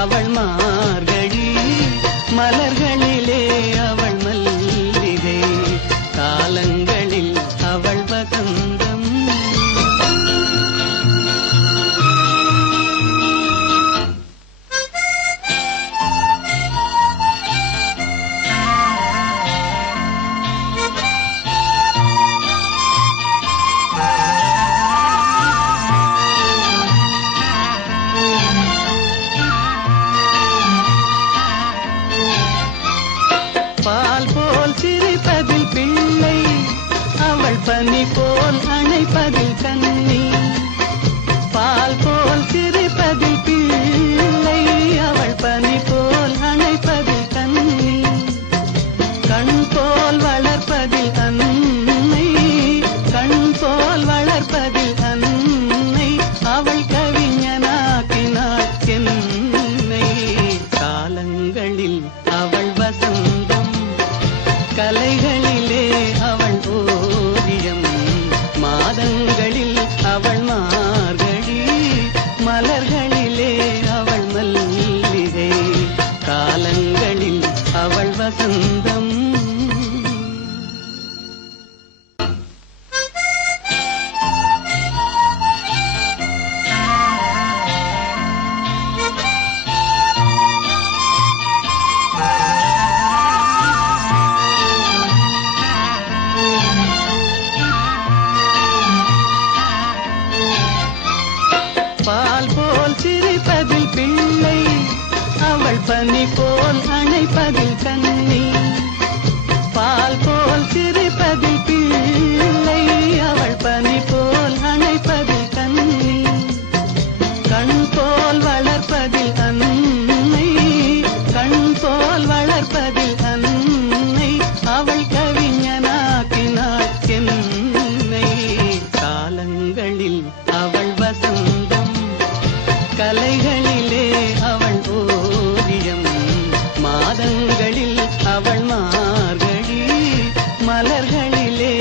அவள் மார்கழி, மலர்களிலே அவள் மல்லிகை, காலங்களில் அவள் வசந்தம். பால் போல் சிரிப்பதில் பிள்ளை, அவள் பனி போல் அணைப்பதில் கண்ணி. பால் போல் சிரிப்பதில் பிள்ளை, அவள் பனி போல் அணைப்பதில் கண்ணி. கண் போல் வளர்ப்பதில் அன்னை, கண் போல் வளர்ப்பதில் அன்னை, அவள் கவிஞனாக்கினாள் என்னை. காலங்களில் அவள் வசந்தம், கலைகளிலே அவள் ஓவியம், மாதங்களில் அவள் மார்கழி, மலர்களிலே அவள் மல்லிகை, காலங்களில் அவள் வசந்தம். பால் போல் சிரிப்பதில் பிள்ளை, அவள் பனி போல் அணைப்பதில் கண்ணி. பால் போல் சிரிப்பதில் பிள்ளை, அவள் பனி போல் அணைப்பதில் கண்ணி. கண் போல் வளர்ப்பதில் அன்னை, கண் போல் வளர்ப்பதில் அன்னை, அவள் கவிஞனாக்கினாள் என்னை. காலங்களில் அவள் வசந்தம், கலைகளிலே அவள் ஓவியம், மாதங்களில் அவள் மார்கழி, மலர்களிலே